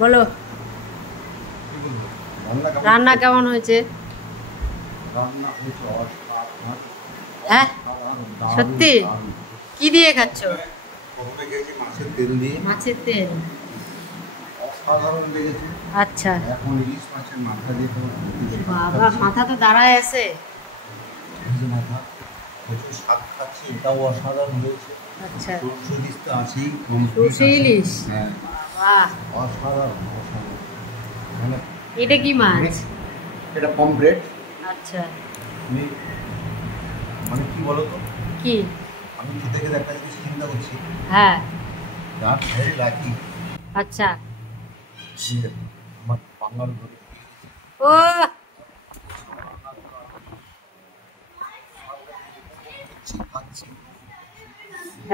বলো রান্না কেমন হয়েছে? হ্যাঁ সত্যি? কি দিয়ে খাচ্ছ? মাছের তেল দিয়ে। মাছের তেল অসাধারণ লেগেছে। আচ্ছা এখন ইলিশ মাছের মাথা দিয়ে বাবা মাথা তো দাঁড়ায় আছে। মাথা প্রচুর স্বাদ খাচ্ছি, এটাও অসাধারণ হয়েছে। আচ্ছা সরষে ইলিশ তো আছেই, সরষে ইলিশ। হ্যাঁ বাহ অসাধারণ অসাধারণ। মানে এটা কি মাছ? এটা পমফ্রেট। আচ্ছা মানে কি বলতো, কি? আমি খেতে খেতে একটা জিনিস চিন্তা করছি, হ্যাঁ যার ভেরি লাকি আচ্ছা আমার বাঙাল ধরে ও খাচ্ছি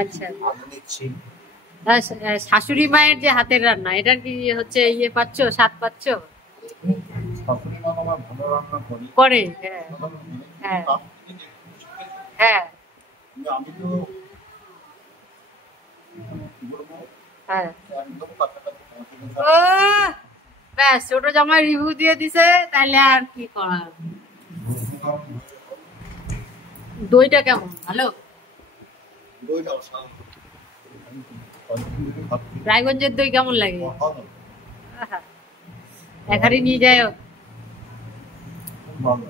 আচ্ছা ভালো নিচ্ছি। শাশুড়ি মায়ের যে হাতের রান্না এটার কি হচ্ছে ইয়ে পাচ্ছ, স্বাদ পাচ্ছ? শাশুড়ি মা আমার ভালো রান্না করে। করে হ্যাঁ হ্যাঁ হ্যাঁ আমি তো বলবো হ্যাঁ একদম কাছাকাছি পৌঁছে ও ব্যাস ছোট জামাই রিভিউ দিয়ে দিছে, তাহলে আর কি করার। দইটা কেমন? ভালো? রায়গঞ্জের দই কেমন লাগে? আহা, এক হাঁড়ি নিয়ে যায়। ভালো